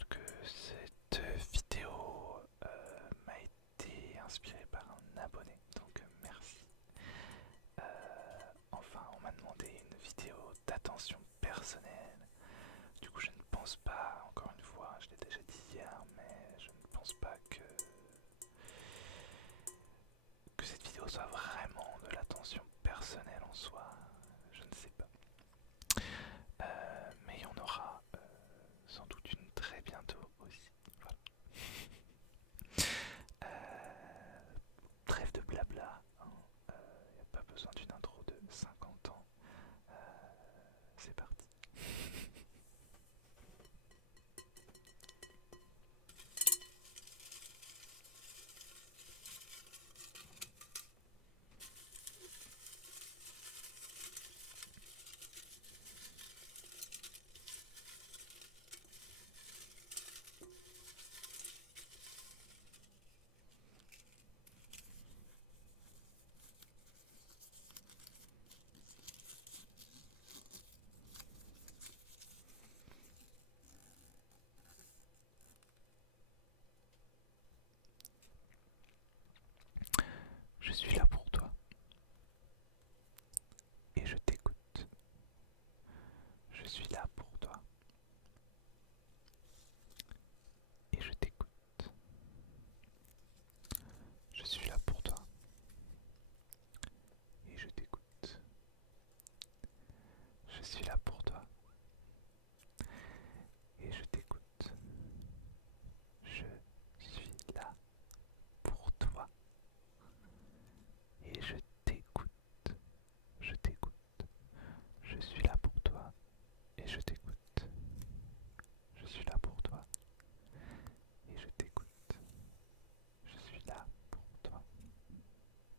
rappelle que cette vidéo m'a été inspirée par un abonné, donc merci. Enfin, on m'a demandé une vidéo d'attention personnelle. Du coup, je ne pense pas, encore une fois, je l'ai déjà dit hier, mais je ne pense pas que cette vidéo soit vraiment de l'attention personnelle en soi. Je ne sais pas. Mais il y en aura sans doute une très bientôt aussi. Voilà. Trêve de blabla, hein. Il n'y a pas besoin d'une intro de 50 ans. Euh, c'est parti. Je suis là pour toi et je t'écoute. Je suis là pour toi et je t'écoute. Je suis là pour toi et je t'écoute. Je suis là pour toi et je t'écoute. Je suis là pour toi et je t'écoute. Je t'écoute. Je suis là pour toi et je t'écoute. Je suis là pour toi et je t'écoute. Je suis là pour toi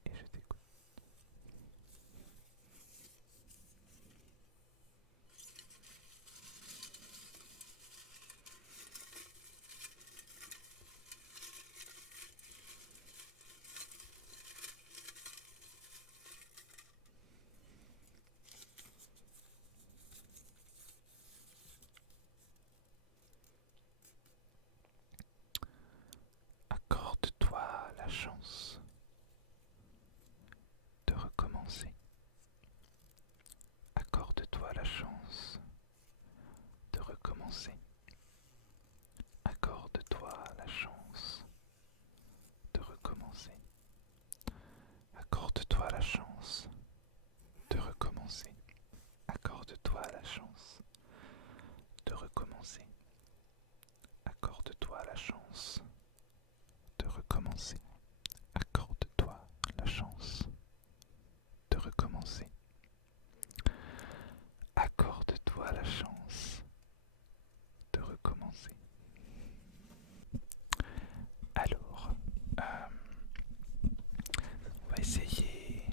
et je t'écoute. Accorde-toi la chance de recommencer. Accorde-toi la chance de recommencer. Accorde-toi la chance de recommencer. Accorde-toi la chance de recommencer. Accorde-toi la chance de recommencer. Accorde-toi la chance de recommencer. Accorde-toi la chance de recommencer. Accorde-toi la chance de recommencer. Alors, on va essayer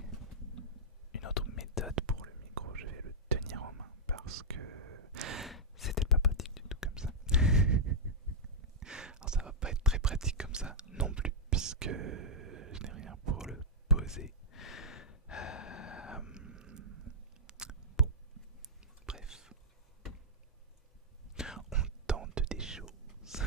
une autre méthode pour le micro. Je vais le tenir en main parce que c'était pas pratique du tout comme ça. Alors ça va pas être très pratique comme ça non plus puisque je n'ai rien pour le poser. Bon, bref, on tente des choses.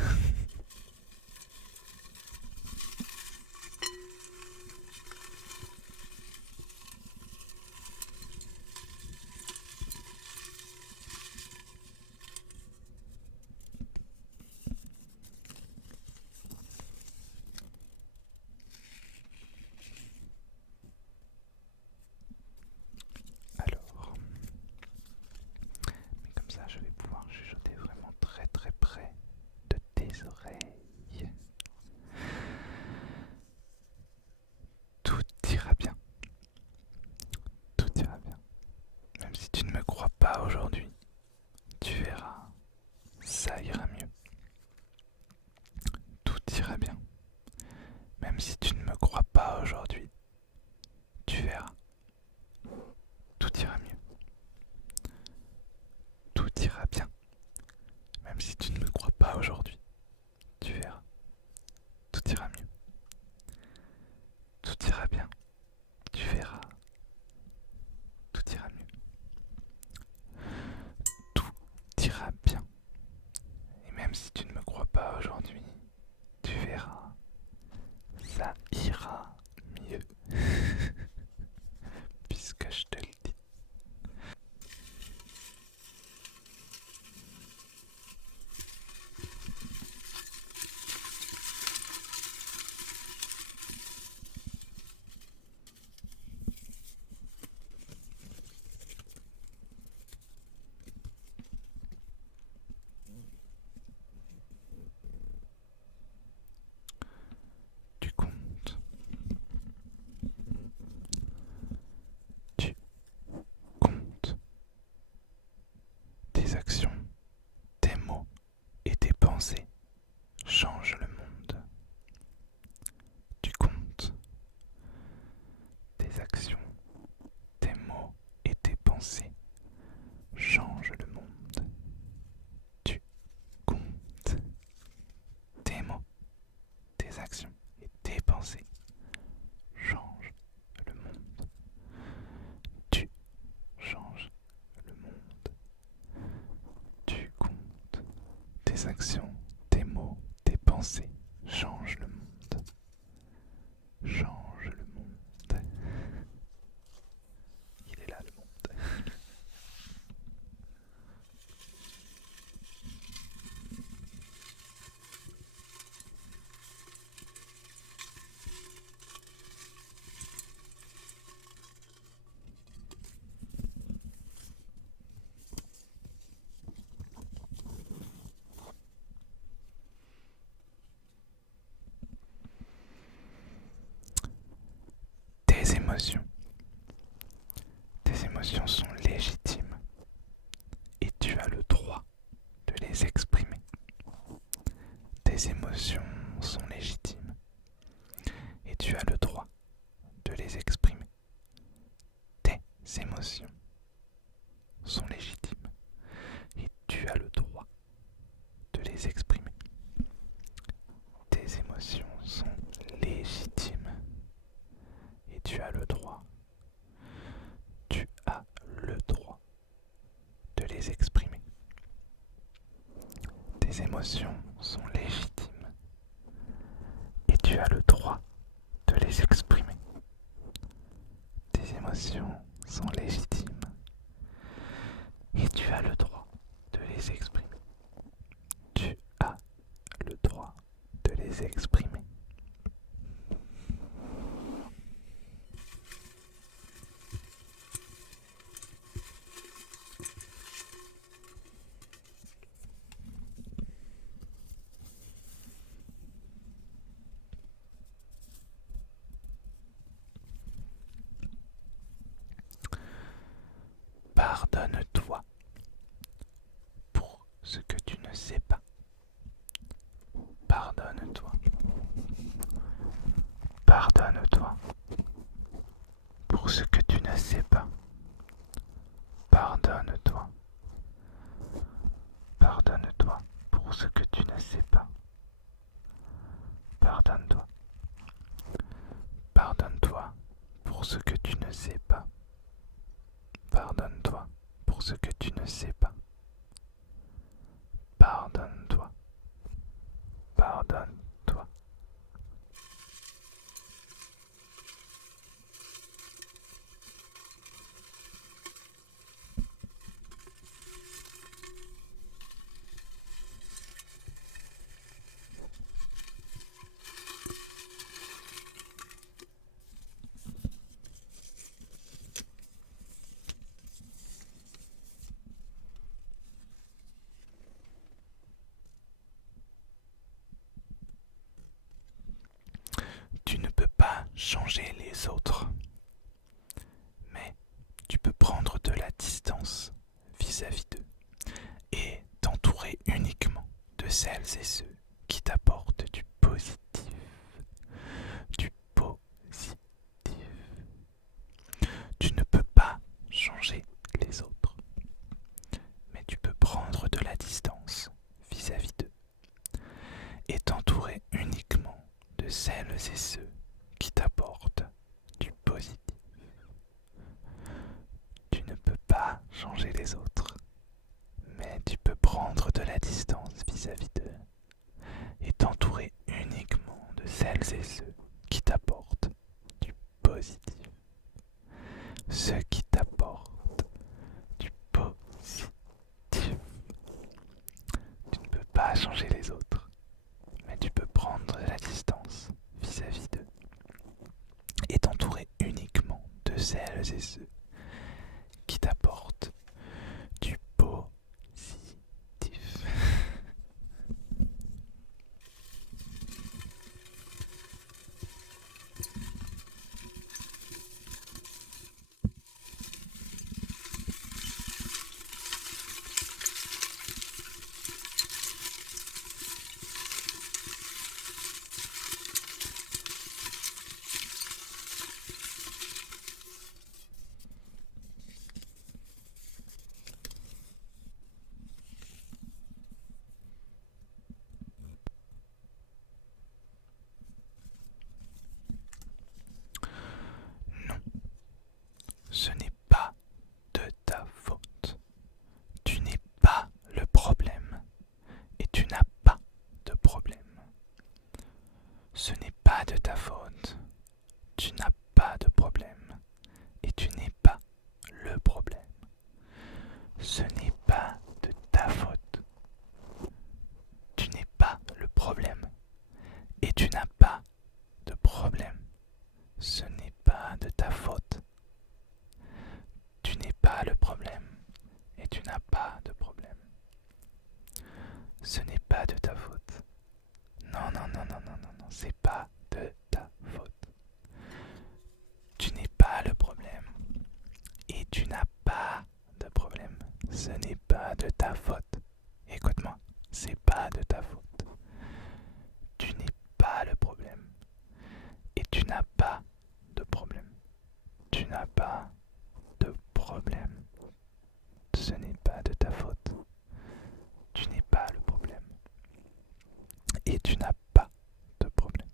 Alors, mais comme ça je vais pouvoir chuchoter vraiment très très près de tes oreilles. Tout ira bien, tout ira bien. Même si tu ne me crois pas aujourd'hui, tu verras, ça ira mieux. Tout ira bien. Même si tu ne me crois pas aujourd'hui, tu verras, tout ira mieux. Tout ira tes actions, tes mots, tes pensées changent le monde. Change le monde. Il est là le monde. Tes émotions. Tes émotions sont légitimes et tu as le droit de les exprimer. Tes émotions sont légitimes et tu as le droit de les exprimer. Tes émotions sont légitimes et tu as le droit de les exprimer. Tes émotions sont légitimes et tu as le droit. Tu as le droit de les exprimer. Tes émotions sont légitimes et tu as le droit de les exprimer. Tes émotions sont légitimes et tu as le droit de les exprimer. Tu as le droit de les exprimer. Pardonne-toi pour ce que tu ne sais pas. Pardonne-toi. Pardonne-toi pour ce que tu ne sais pas. Pardonne-toi. Pardonne-toi pour ce que tu ne sais pas. Pardonne-toi. Pardonne-toi pour ce que tu ne sais pas. Pardonne-toi pour ce que tu ne sais pas. Pardonne-toi. Pardonne-toi. Tu ne peux pas changer les autres, mais tu peux prendre de la distance vis-à-vis d'eux et t'entourer uniquement de celles et ceux qui t'apportent du positif. Du positif. Tu ne peux pas changer les autres, mais tu peux prendre de la distance vis-à-vis d'eux et t'entourer uniquement de celles et ceux qui t'apportent du positif. Tu ne peux pas changer les autres, mais tu peux prendre de la distance vis-à-vis d'eux et t'entourer uniquement de celles et ceux qui t'apportent du positif. Ceux qui t'apportent du positif. Tu ne peux pas changer les autres, mais tu peux prendre de la distance vis-à-vis d'eux et t'entourer uniquement de celles et ceux qui t'apportent du positif. tu n'as pas de problème. Ce n'est pas de ta faute. Tu n'es pas le problème et tu n'as pas de problème. Ce n'est pas de ta faute. Non, non, non, non, non, non, non, c'est pas de ta faute. Tu n'es pas le problème et tu n'as pas de problème. Ce n'est pas de ta faute. Écoute-moi, c'est pas de ta faute. Tu n'es pas le problème et tu n'as pas de problème. Tu n'as pas de problème. Ce n'est pas de ta faute. Tu n'es pas le problème et tu n'as pas de problème.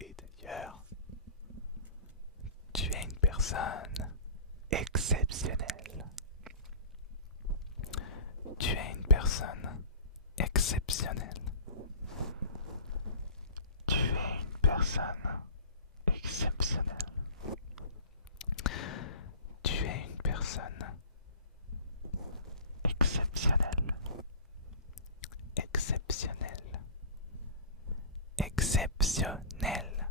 Et d'ailleurs, tu es une personne exceptionnelle. Tu es une personne exceptionnelle. Tu es une personne exceptionnelle. Tu es une personne exceptionnelle. Exceptionnelle. Exceptionnelle.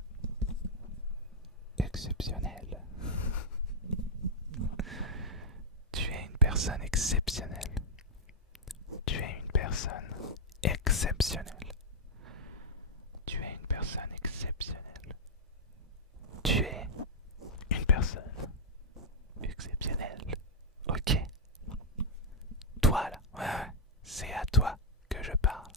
Exceptionnelle. Tu es une personne exceptionnelle. Tu es une personne exceptionnelle. Tu es une personne exceptionnelle. Tu es une personne exceptionnelle. Ok. Toi là, ouais, ouais, c'est à toi que je parle.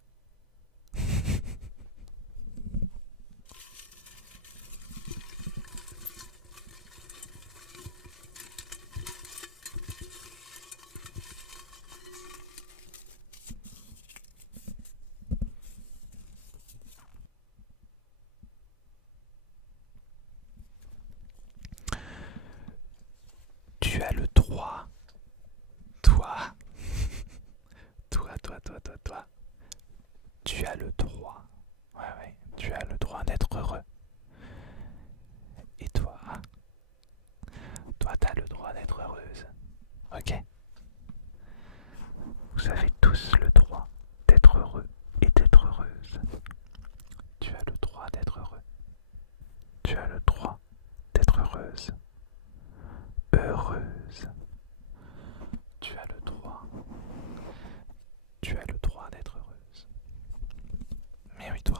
Tu as le droit, toi, toi, tu as le droit, ouais, tu as le droit d'être heureux. Et toi, t'as le droit d'être heureuse, ok? Vous avez tous le droit d'être heureux et d'être heureuse. Tu as le droit d'être heureux. Tu as le droit d'être heureuse. Heureuse. Tu as le droit. Tu as le droit d'être heureuse. Mais oui, toi.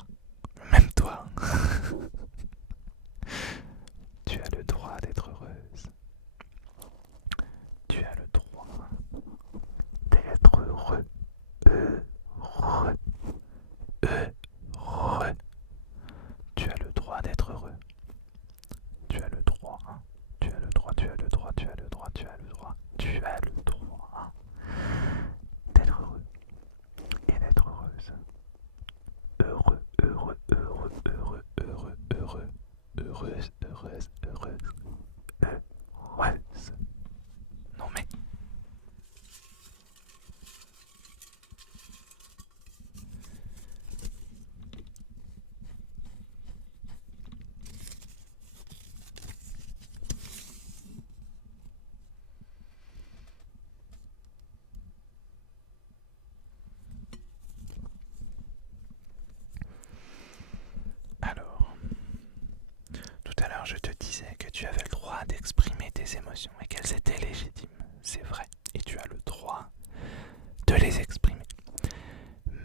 Même toi. Tu as le droit d'être heureuse. Tu as le droit d'être heureux. Heureux. Heureux. Tu as le droit d'être heureux. Tu as le droit. Tu as le droit, tu as le droit, tu as le droit, tu as le droit. Tu as le droit d'être heureux et d'être heureuse. Heureux, heureux, heureux, heureux, heureux, heureux, heureuse, heureuse, heureuse, heureuse. Non mais... Alors, tout à l'heure je te disais que tu avais le droit d'exprimer tes émotions et qu'elles étaient légitimes, c'est vrai, et tu as le droit de les exprimer.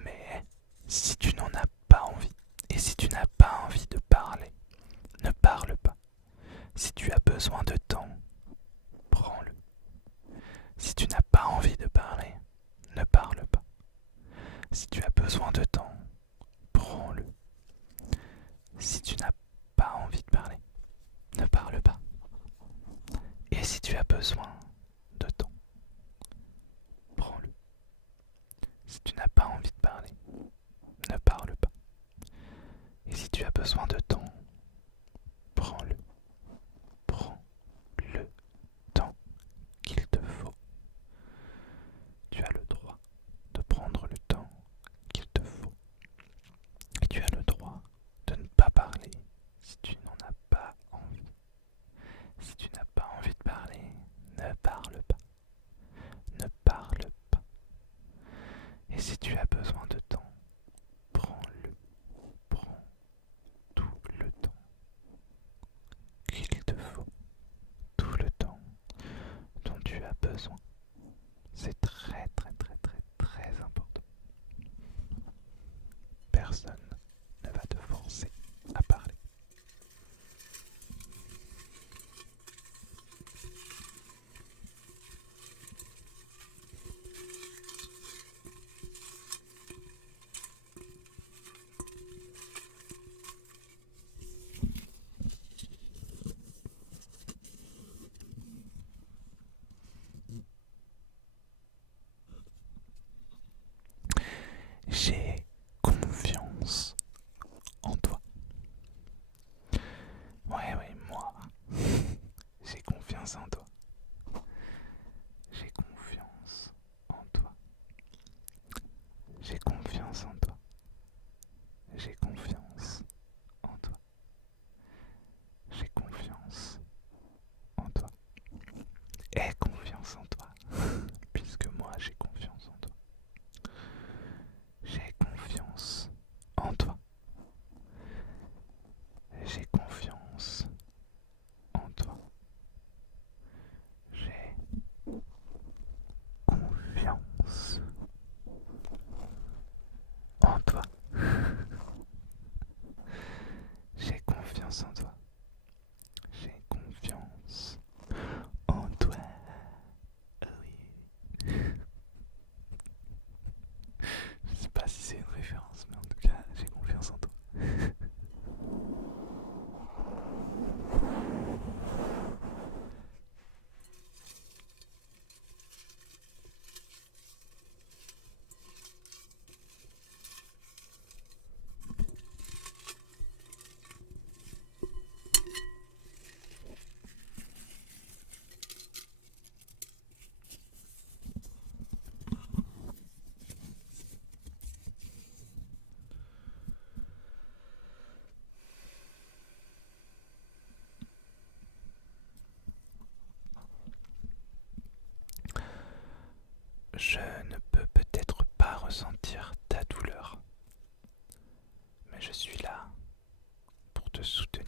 Mais si tu n'en as pas envie, et si tu n'as pas envie de parler, ne parle pas. Si tu as besoin de temps, prends-le. Si tu n'as pas envie de parler, ne parle pas. Si tu as besoin de temps, prends-le. Si tu n'as pas envie de parler, ne parle pas. Et si tu as besoin de temps, prends-le. Si tu n'as pas envie de parler, ne parle pas. Et si tu as besoin de temps, prends-le. Prends le temps qu'il te faut. Si tu n'as pas envie de parler, ne parle pas. Ne parle pas. Et si tu as besoin de temps, prends-le. Prends tout le temps qu'il te faut. Tout le temps dont tu as besoin. C'est très très très très très important. Personne ne va te forcer à parler. J'ai confiance en toi. Ouais, oui, moi. J'ai confiance en toi. J'ai confiance en toi. J'ai confiance en toi. J'ai confiance en toi. J'ai confiance en toi. Aie confiance en toi. Puisque moi j'ai confiance en toi. J'ai confiance en toi. J'ai confiance en toi. J'ai confiance en toi. J'ai confiance en toi. J'ai confiance en toi. Ah oui. Je sais pas si c'est une référence, mais en tout cas, j'ai confiance en toi. Je ne peux peut-être pas ressentir ta douleur, mais je suis là pour te soutenir.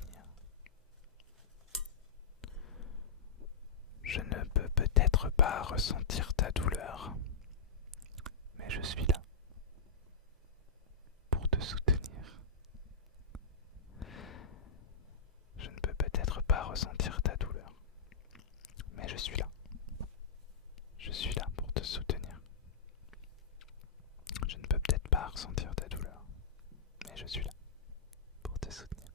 Je ne peux peut-être pas ressentir ta douleur, mais je suis là pour te soutenir. Je ne peux peut-être pas ressentir ta douleur, mais je suis là. Je suis là pour te soutenir. Je ne peux peut-être pas ressentir ta douleur, mais je suis là pour te soutenir.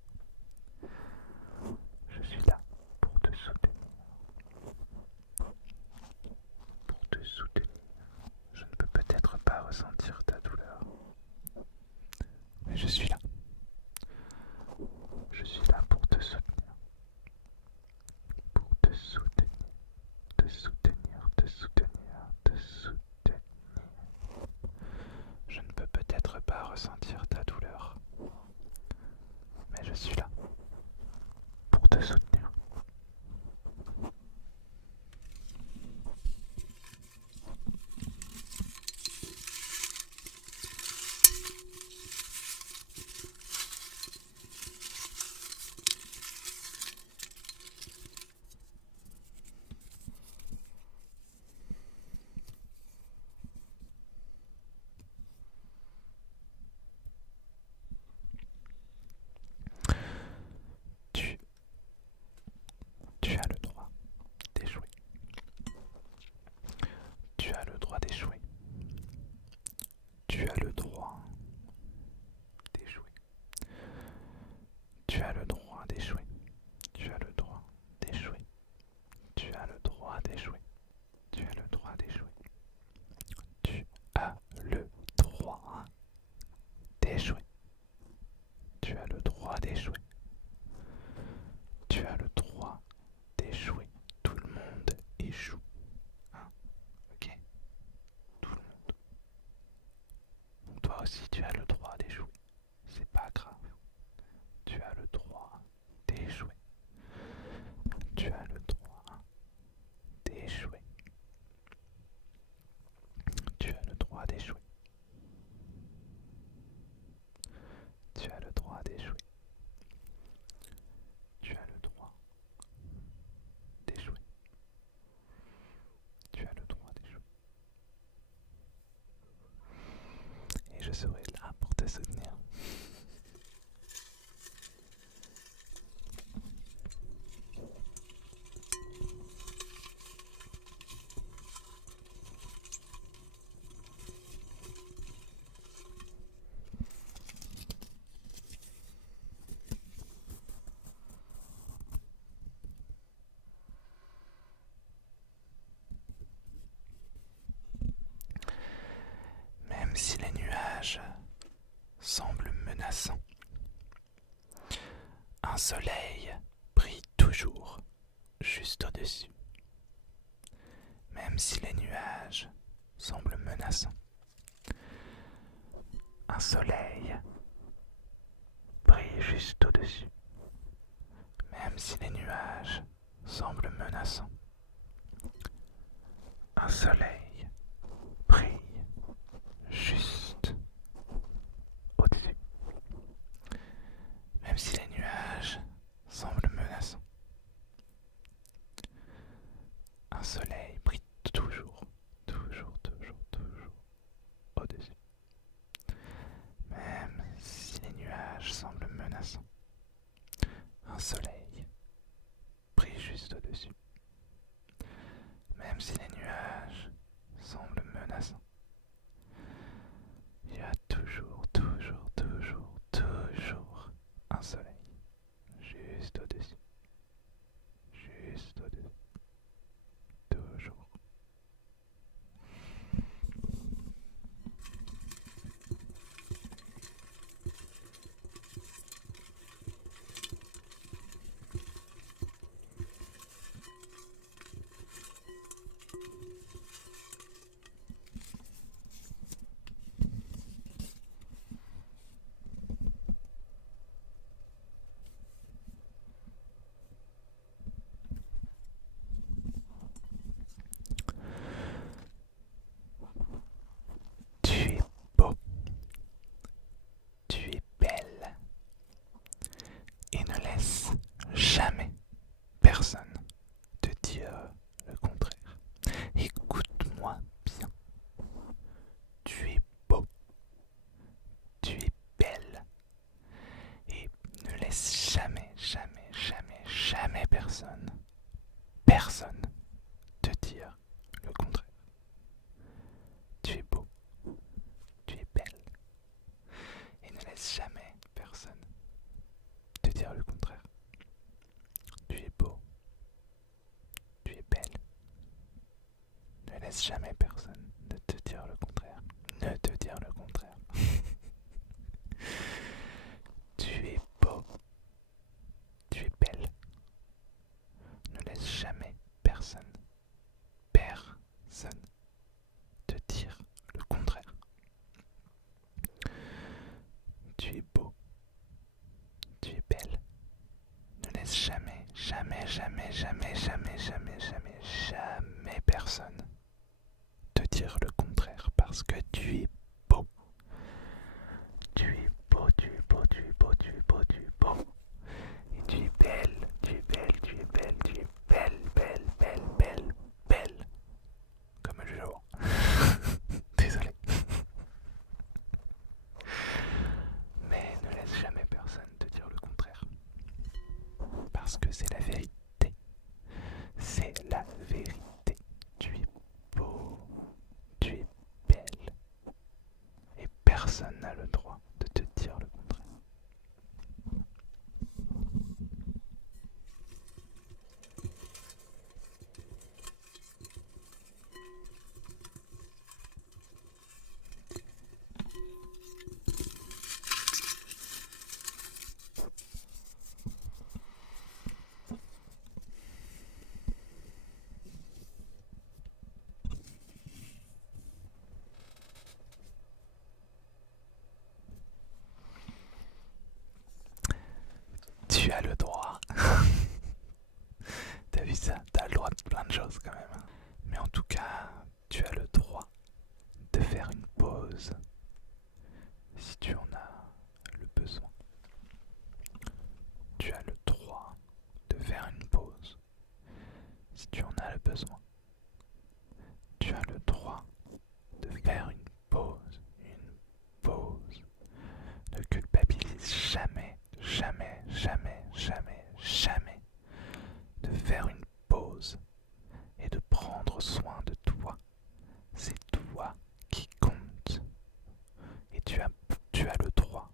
Je suis là pour te soutenir. Pour te soutenir. Je ne peux peut-être pas ressentir ta douleur, mais je suis là. Je suis là pour te soutenir. Pour te soutenir. Te soutenir, te soutenir, te soutenir. Je ne peux peut-être pas ressentir ta douleur, mais je suis là pour te soutenir. Tu, tu as le droit d'échouer. Tu as le droit d'échouer. Tu as le droit d'échouer. Tu as le droit d'échouer. Tu as le droit d'échouer. Tu as le droit d'échouer. Tu as le droit d'échouer. Tu as le droit d'échouer. Tu as le droit d'échouer. Tu as le droit d'échouer. Tout le monde échoue. Hein? Ok? Tout le monde. Donc toi aussi tu as le droit d'échouer. C'est pas grave. Tu as le droit d'échouer. Tu as le si les nuages semblent menaçants, un soleil brille toujours juste au-dessus. Même si les nuages semblent menaçants, un soleil brille juste au-dessus. Même si les nuages semblent menaçants, un soleil brille juste au-dessus. Même si les nuages semblent menaçants, un soleil brille toujours, toujours, toujours, toujours au-dessus. Même si les nuages semblent menaçants, un soleil brille juste au-dessus. Même si les nuages semblent menaçants, il y a toujours, toujours, toujours, toujours un soleil juste au-dessus. Juste au-dessus. Toujours. Tu es beau, tu es belle, et ne laisse jamais personne te dire le contraire. Écoute-moi bien. Tu es beau, tu es belle, et ne laisse jamais, jamais, jamais, jamais personne te dire le contraire. Tu es beau, tu es belle, et ne laisse jamais personne te dire le contraire. Tu es beau, tu es belle, ne laisse jamais personne de te dire le contraire. Ne te dire le contraire. Tu es beau, tu es belle, ne laisse jamais personne te dire le contraire. Tu es beau, tu es belle, ne laisse jamais, jamais, jamais, jamais, jamais, jamais, jamais, jamais personne te dire le contraire parce que tu es beau. Tu es beau, tu es beau, tu es beau, tu es beau, tu es beau. Et tu es belle, tu es belle, tu es belle, tu es belle, belle, belle, belle, belle. Comme le jour. Désolé. Mais ne laisse jamais personne te dire le contraire. Parce que c'est la vérité. C'est la vérité. Tu es beau, tu es belle. Et personne n'a le droit de te dire le contraire. Tu as le droit. T'as vu ça? T'as le droit de plein de choses quand même. Mais en tout cas, tu as le droit de faire une pause si tu en as le besoin. Tu as le droit de faire une pause si tu en as le besoin. Tu as le droit de faire une pause, une pause. Ne culpabilise jamais, jamais, jamais, jamais, jamais de faire une pause et de prendre soin de toi. C'est toi qui compte. Et tu as le droit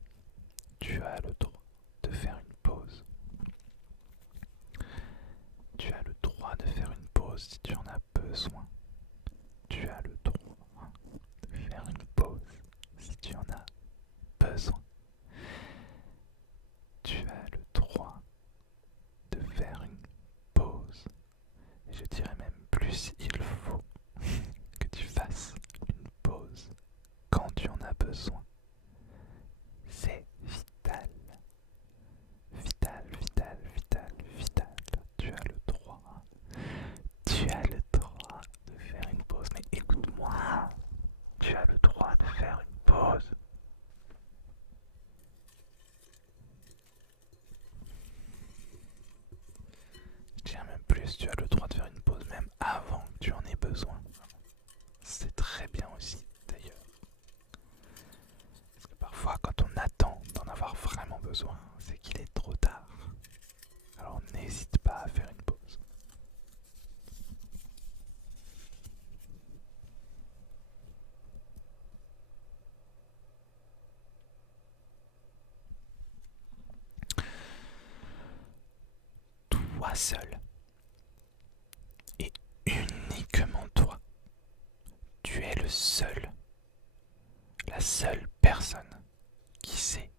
de faire une pause. Tu as le droit de faire une pause si tu en as besoin. Tu as le droit de faire une pause plus, il faut que tu fasses une pause quand tu en as besoin. C'est vital. Vital, vital, vital, vital. Tu as le droit. Tu as le droit de faire une pause. Mais écoute-moi. Tu as le droit de faire une pause. Je dirais même plus, tu as le droit de faire une pause même avant que tu en aies besoin. C'est très bien aussi, d'ailleurs. Parce que parfois, quand on attend d'en avoir vraiment besoin, c'est qu'il est trop tard. Alors n'hésite pas à faire une pause. Toi seul, et uniquement toi, tu es le seul, la seule personne qui sait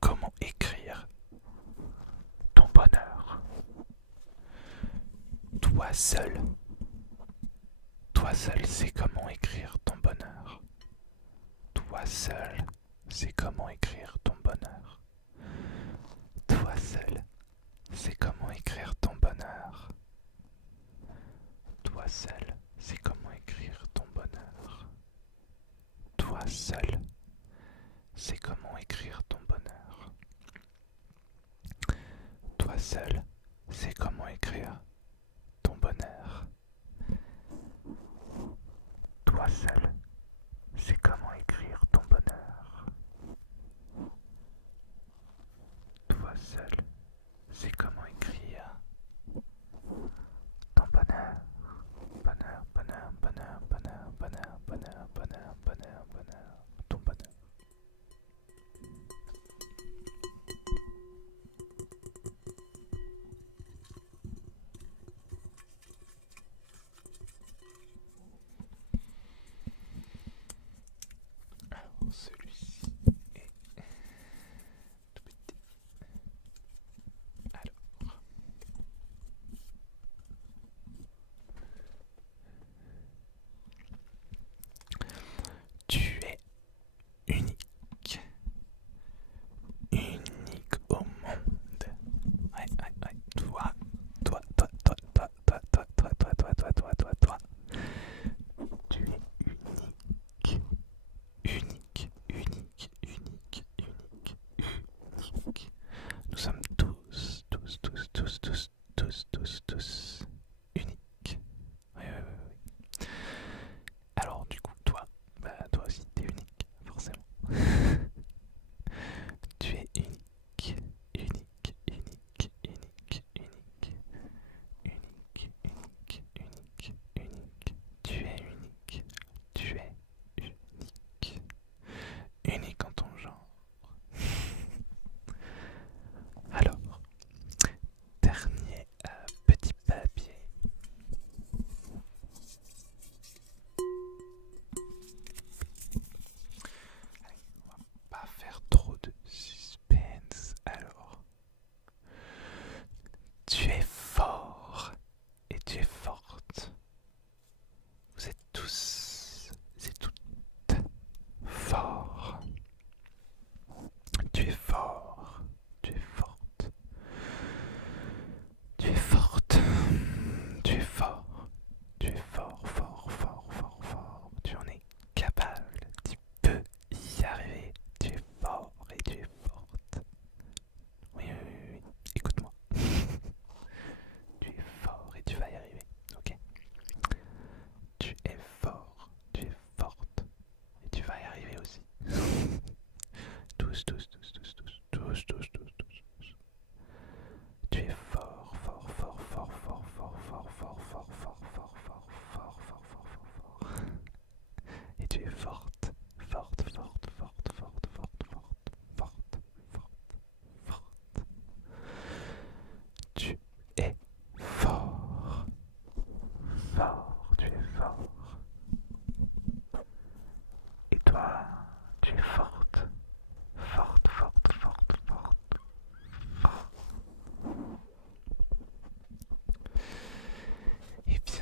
comment écrire ton bonheur. Toi seul sais comment écrire ton bonheur. Toi seul sais comment écrire ton bonheur. Toi seul sais comment écrire ton bonheur. Toi seul sais comment écrire ton bonheur. Toi seul sais comment écrire ton bonheur. Toi seul sais comment écrire ton bonheur. Toi seul sais comment écrire ton bonheur. Toi seul sais comment écrire ton bonheur. Bonheur, bonheur, bonheur, bonheur, bonheur, bonheur, bonheur, bonheur, bonheur, ton bonheur. Alors, celui-ci est tout petit. Alors, tu es unique. Unique au monde. Ouais, ouais, ouais. Toi, toi, toi, toi, toi, toi, toi, toi, toi, toi, toi, toi, toi, toi. Tu es unique. Unique, unique, unique, unique, unique. Nous sommes tous, tous, tous, tous, tous, tous, tous, tous uniques. Oui, oui, oui, oui. Alors du coup, toi, toi aussi, t'es unique, forcément. Tu es unique, unique, unique, unique, unique, unique, unique, unique, unique. Tu es unique, tu es unique, unique en ton genre. Alors, dernier petit papier. Allez, on va pas faire trop de suspense. Alors, tu es fort et tu es forte. Vous êtes tous et toutes forts. Tu es fort, tu es forte. Tu es forte, tu es fort, tu es fort, fort, fort, fort, fort. Tu en es capable, tu peux y arriver. Tu es fort et tu es forte. Oui, oui, oui, oui. Écoute-moi. Tu es fort et tu vas y arriver, ok? Tu es fort, tu es forte et tu vas y arriver aussi. Tous, tous, tous, tous, tous, tous, tous, tous, tous. Tu es fort, fort, fort, fort, fort, fort, fort, fort, fort, fort, fort, fort, fort, fort, fort, fort, fort. Et tu es forte, forte, forte, forte, forte, forte, forte, forte, forte, forte. Tu es fort, fort, tu es fort. Et toi, tu es forte, forte, forte, forte, forte, forte. Eh bien,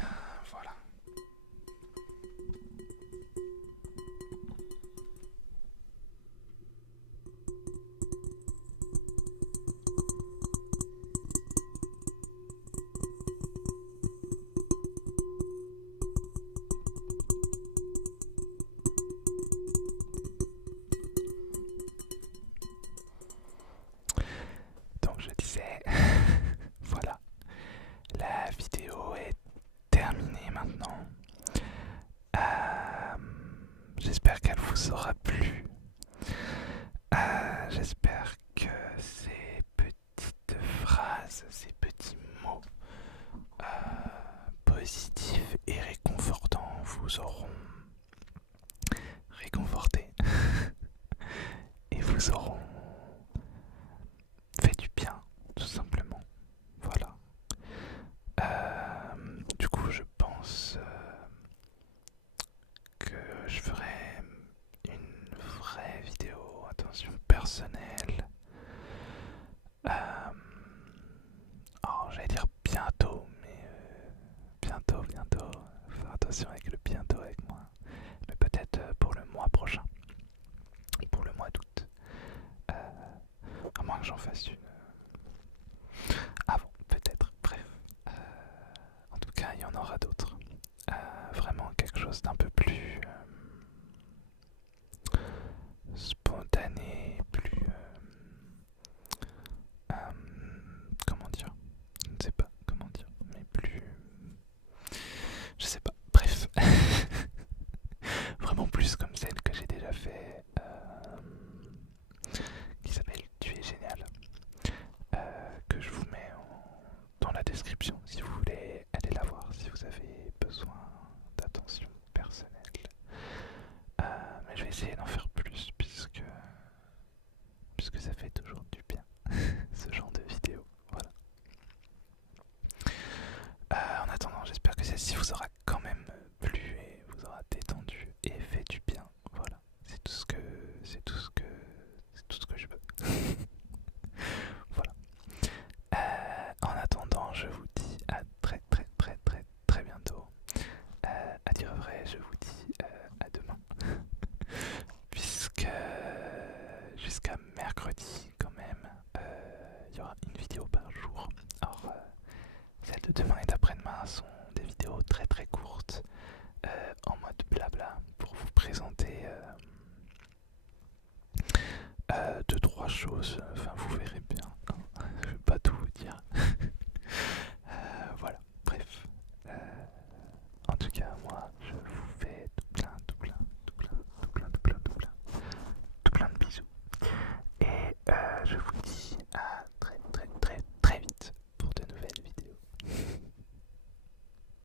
vous auront réconforté et vous auront fait du bien, tout simplement. Voilà. Du coup, je pense que je ferai une vraie vidéo, attention, personnelle. J'allais dire bientôt, mais bientôt. Faut faire attention avec le bientôt avec moi. Mais peut-être pour le mois prochain, pour le mois d'août. À moins que j'en fasse une avant, peut-être. Bref. En tout cas, il y en aura d'autres. Vraiment quelque chose d'un peu plus spontané, plus comment dire, je ne sais pas comment dire, mais plus, je sais pas, bref. Vraiment plus comme celle que j'ai déjà fait, qui s'appelle Tu es génial, que je vous mets dans la description si vous voulez aller la voir, si vous avez besoin d'attention personnelle. Mais je vais essayer d'en faire plus puisque ça fait toujours du bien, ce genre de vidéo. Voilà. En attendant, j'espère que celle-ci vous aura quand même plu et vous aura détendu et fait du bien. Voilà, c'est tout ce que je veux. Voilà. En attendant, je vous dis à très bientôt. À dire vrai, je vous dis à demain. Puisque jusqu'à mercredi quand même, il y aura une vidéo par jour. Alors celles de demain et d'après-demain sont des vidéos très courtes, en mode blabla, pour vous présenter deux trois choses. Enfin, vous verrez.